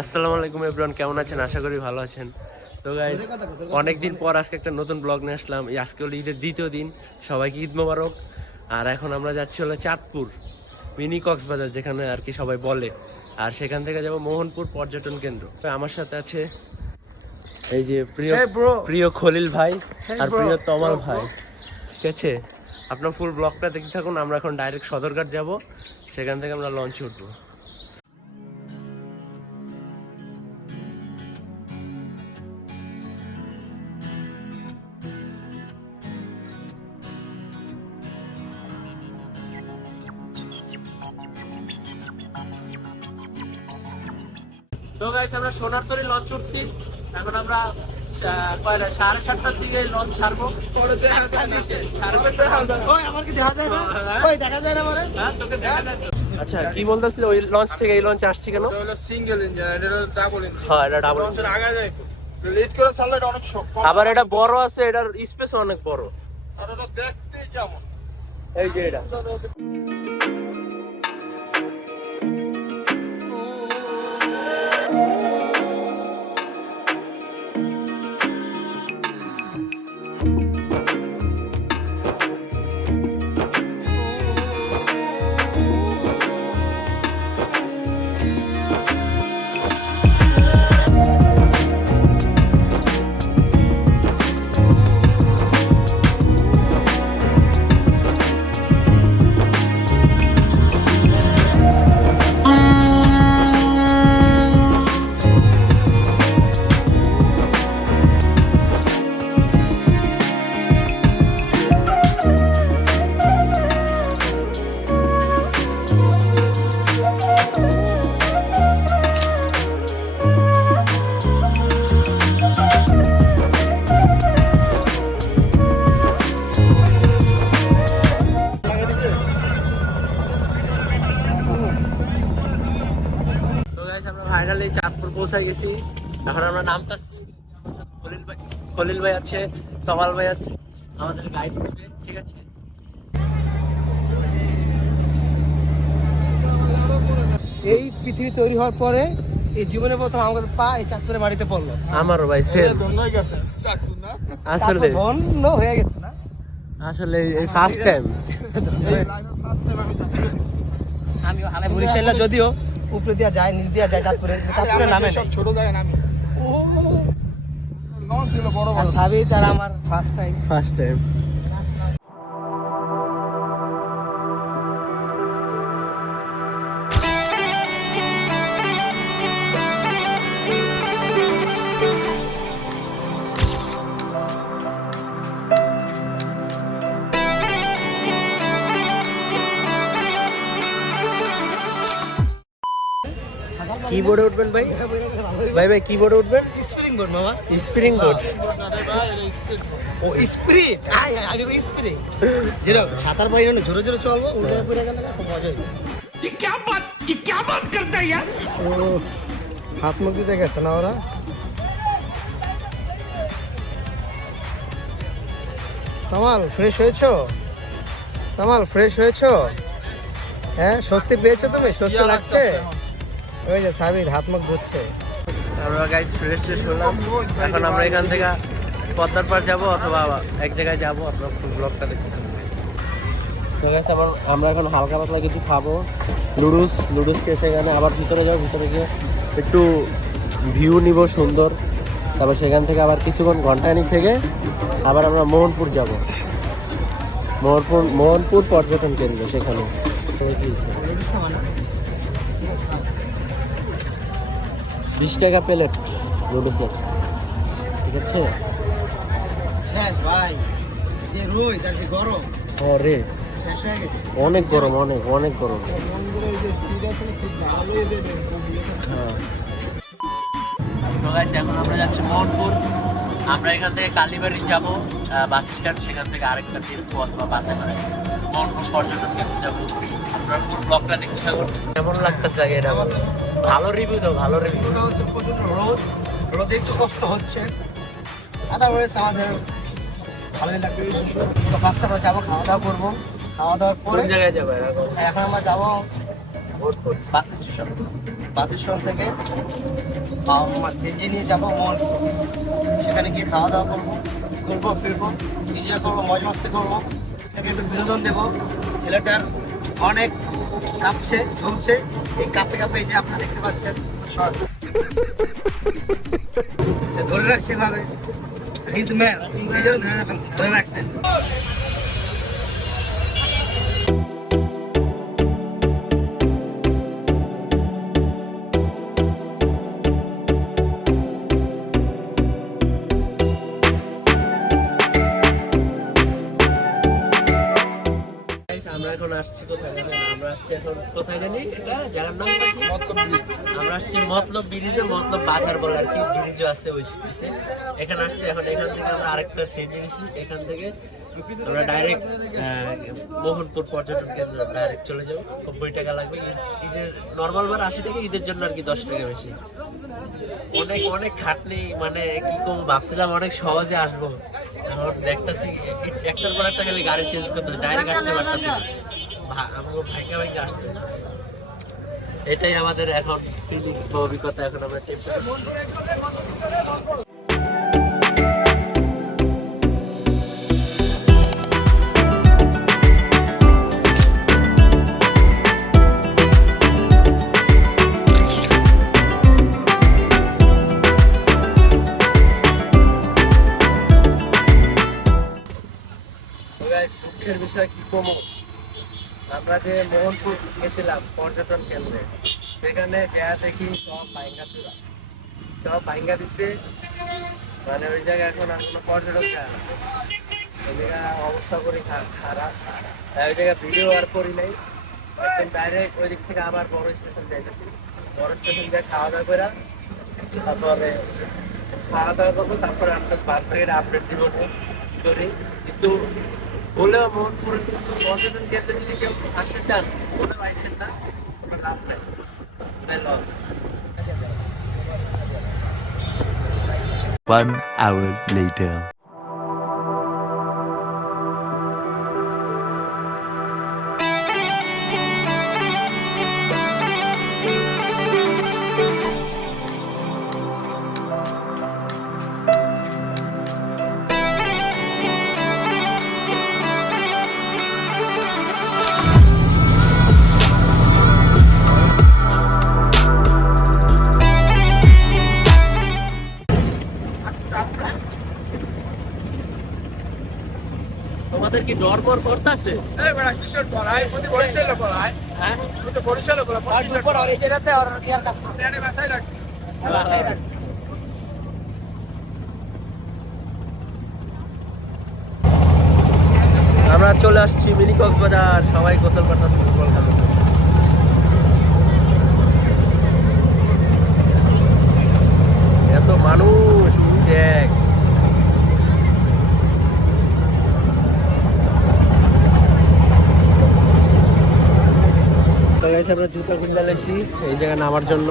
আসসালামু আলাইকুম এভরিওয়ান, কেমন আছেন? আশা করি ভালো আছেন। তো গাইস, অনেকদিন পর আজকে একটা নতুন ব্লগ নিয়ে আসলাম। আজকে হলো ঈদের দ্বিতীয় দিন, সবাইকে ঈদ মোবারক। আর এখন আমরা যাচ্ছি হলো চাঁদপুর, মিনি কক্সবাজার যেখানে আর কি সবাই বলে। আর সেখান থেকে যাব মোহনপুর পর্যটন কেন্দ্র। তো আমার সাথে আছে এই যে প্রিয় প্রিয় খলিল ভাই আর প্রিয় তমাল ভাই, ঠিক আছে? আপনার ফুল ব্লগটা দেখতে থাকুন। আমরা এখন ডাইরেক্ট সদরঘাট যাব, সেখান থেকে আমরা লঞ্চে উঠবো। তো গাইস, আমরা সোনারতরী লঞ্চ উঠছি। এখন আমরা 7:30টার দিকে লঞ্চ ছাড়বো। আচ্ছা, কি বলতেছিল? ওই লঞ্চ থেকে এই লঞ্চ আসছি কেন? সিঙ্গেল ইঞ্জিন, এটা ডাবল ইঞ্জিন। হ্যাঁ, এটা ডাবল। লঞ্চের আগে যায় লিড করে চাললে এটা অনেক শক্ত। আবার এটা বড় আছে, এটার স্পেস অনেক বড়। আর এটা দেখতে কেমন, এই যে এটা ফাইনালি চাঁদপুর পৌঁছে গেছি। এখন আমরা নামতাছি। খলিল ভাই আছে, তমাল ভাই আছে, আমাদের গাইড করবে, ঠিক আছে? এই পৃথিবী তৈরি হওয়ার পরে এই জীবনে প্রথম আমাদের পা এই চাঁদপুরে মাটিতে পড়লো। আমারও ভাই সেম। ধন্যই গেছে চাকু না, আসলে ধন্য হয়ে গেছে না, আসলে এই ফার্স্ট টাইম। এই লাইফের ফার্স্ট টাইম আমি চাকু। আমি হালে বরিশাল যদিও উপরে দিয়া যায়, নিচ দিয়া যায় চাঁদপুরে নামে সব ছোট জায়গা নামি। ও লঞ্চ ছিল বড় আর বড়। সাবিত আর আমার ফার্স্ট টাইম। First time. কি বোর্ডে উঠবেন ভাই? ভাই কি বোর্ডে উঠবেন? স্প্রিং বোর্ড মামা। Spring board. না রে ভাই, এটা স্পিড। ও স্পিরিট, আমি ওই স্পিরিট যেটা সাঁতার পাই না, ঝরে ঝরে চলবো, উল্টে পড়ে গেলে খুব মজা হবে। ये क्या बात करता है यार? হাত মুখ দিতে গেছে না ওরা। তমাল ফ্রেশ হয়েছো? তমাল ফ্রেশ হয়েছো? হ্যাঁ, স্বস্তি পেয়েছো তুমি? স্বস্তি লাগছে? ওই যে সাবির হাত মুখ ধুচ্ছে। আমরা গাইস ফ্রেশ হলাম। এখন আমরা এখান থেকে পদ্মার পাড় যাবো অথবা এক জায়গায় যাবো। আপনার ফুল ব্লগটা দেখতে থাকুন গাইস। তো গাইস, আমরা এখন হালকা পাতলা কিছু খাবো, লুডুস খেয়ে সেখানে আবার ভিতরে যাবো। ভিতরে গিয়ে একটু ভিউ নিব সুন্দর। তারপর সেখান থেকে আবার কিছুক্ষণ ঘন্টাখানিক থেকে আবার আমরা মোহনপুর যাব। মোহনপুর পর্যটন কেন্দ্র, সেখানে 20 টাকা প্লেট নুডলসের, ঠিক আছে? শেষ ভাই, যে রোদ আর যে গরম হ্যাঁ রে, শেষ হয়ে গেছে। অনেক গরম, অনেক গরম। হ্যাঁ। তো গাইস, এখন আমরা যাচ্ছি মোহনপুর। আমরা এখান থেকে কালীবাড়ি যাব বাস স্ট্যান্ড, সেখান থেকে আরেকটা টেম্পো অথবা বাসে করে মোহনপুর পর্যটন কেন্দ্র যাবো। আপনারা পুরো ব্লগটা দেখতে থাকুন। কেমন লাগতেছে আগে এটা বলো। ভালো রিভিউ দাও, ভালো রিভিউ। প্রচন্ড রোদে একটু কষ্ট হচ্ছে, আদারওয়াইজ আমাদের ভালোই লাগবে। তো ফার্স্ট আমরা যাবো, খাওয়া দাওয়া করবো। খাওয়া দাওয়ার পরে কোন জায়গায় যাবো? এখন আমরা যাবো বাস স্টেশন। বাস স্ট্যান্ড থেকে সিএনজি নিয়ে যাবো মোহনপুর। সেখানে গিয়ে খাওয়া দাওয়া করবো, ঘুরবো ফিরবো, এনজয় করবো, মজ মস্তি করবো, তাকে একটু বিনোদন দেবো। ছেলেটার অনেক কাঁপছে, ঝুলছে, এই কাঁপে কাঁপে এই যে আপনারা দেখতে পাচ্ছেন ধরে রাখছে এভাবে, হিজ ম্যান, এই জন্য ধরে রাখছেন। আমরা এখন আসছি কোথায় জানেন? আমরা আসছি এখন কোথায় জানি, এটা জায়গার নাম কি? আমরা আসছি মতলব ব্রিজে, মতলব বাজার বলে আর কি, ব্রিজও আছে ওই পিছে। এখানে আসছি এখন, এখান থেকে আমরা আরেকটা সিএনজি নিচ্ছি, এখান থেকে আমরা ডাইরেক্ট মোহনপুর পর্যটন কেন্দ্র ডাইরেক্ট চলে যাবো। 90 টাকা লাগবে, ঈদের নর্মাল বার 80 টাকা, ঈদের জন্য আর কি 10 টাকা বেশি। অনেক অনেক খাটনি, মানে কি কম ভাবছিলাম অনেক সহজে আসবো, এখন দেখতেছি একটার পর একটা খালি গাড়ি চেঞ্জ করতে ডাইরেক্ট আসতে পারতেছি না, আমাকে ভাইকা ভাইকা আসতে হচ্ছে। এটাই আমাদের এখন ফিলিংস বা অভিজ্ঞতা। এখন আমরা দুঃখের বিষয় কি কমো, আমরা যে মোহনপুর গেছিলাম পর্যটন কেন্দ্রে, সেখানে যা দেখি সব ভাইঙ্গা দিচ্ছে, মানে ওই জায়গায় এখন আর কোনো পর্যটক যায় না। ওই জায়গা অবস্থা করি খারাপ, তাই ওই জায়গায় ভিডিও আর করি নাই। একদম ডাইরেক্ট ওই দিক থেকে আবার বড় স্টেশন যাইতেছি, বড় স্টেশন দিয়ে খাওয়া দাওয়া করে তারপরে খাওয়া দাওয়া করবো, তারপরে আপনার বাদ আপডেট দিব করি। কিন্তু হলেও মোহনপুর পর্যটন কেন্দ্রে যদি কেউ আসতে চান, ওনারা আসেন না, কোনো লাভ নাই, লস। 1 hour later. তোমাদের কি ডর বর করতেছে? এই বড় কিশোর পড়ায় প্রতি বরিশালে পড়ায়, হ্যাঁ প্রতি বরিশালে পড়ায়, আর উপর আর এই জায়গাতে আর ইয়ার কাজ না, এনে বাসায় রাখ। বাসায় রাখ। আমরা চলে আসছি মিনি কক্সবাজার, সবাই গোসল করতেছে, ফুটবল খেলতেছে। এত মানুষ দেখ, আমরা জুতা খুলে এসেছি এই জায়গায় নামার জন্য।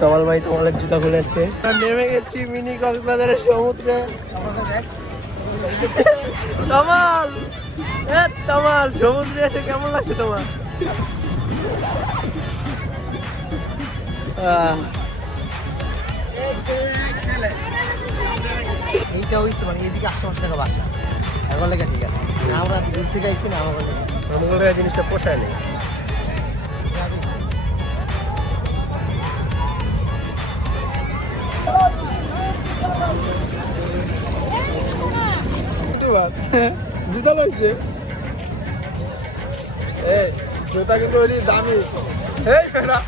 সবাল ভাই তোমাদের জুতা খুলেছে, নেমে গেছি মিনি কক্সবাজারের সমুদ্রে। কামাল, কামাল, সমুদ্রে এসে কেমন লাগছে তোমার? এইটা হইছে মানে এইদিকে 800 টাকা বাসা, এখন লেগে ঠিক আছে। আমরা দূর থেকে আইছি না, আমার জিনিসটা পোষায় নেই। জুতা লাগছে, এই জুতা কিন্তু ওই দামি। এই ফেরা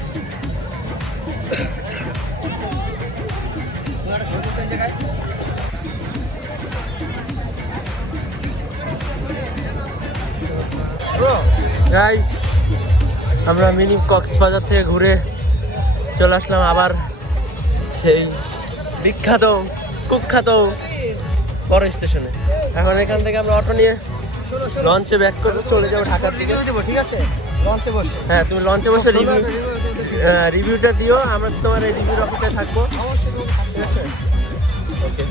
গাইস, আমরা মিনি কক্সবাজার থেকে ঘুরে চলে আসলাম আবার সেই বিখ্যাত কুখ্যাত বড় স্টেশনে। এখন এখান থেকে আমরা অটো নিয়ে লঞ্চে ব্যাক করে চলে যাবো ঢাকার দিকে। ঠিক আছে, লঞ্চে বসে। হ্যাঁ, তুমি লঞ্চে বসে রিভিউটা দিও, আমরা তোমার এই রিভিউর অপেক্ষায় থাকবো। ঠিক আছে, ওকে।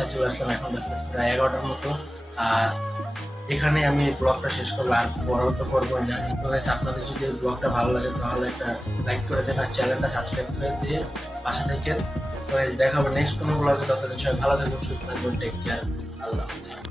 বাসায় চলে আসলাম, এখন বাজে প্রায় 11টার মতো। আর এখানে আমি ব্লগটা শেষ করবো, আর বড় তো করবোই না। তো গাইস আপনাদের যদি ব্লগটা ভালো লাগে তাহলে একটা লাইক করে দেন, আর চ্যানেলটা সাবস্ক্রাইব করে দিয়ে পাশে থাকেন। তো গাইস দেখা হবে নেক্সট কোনো ব্লগে, ততদিন সবাই ভালো থাকবেন, সুস্থ থাকবেন, টেক কেয়ার, আল্লাহ হাফেজ।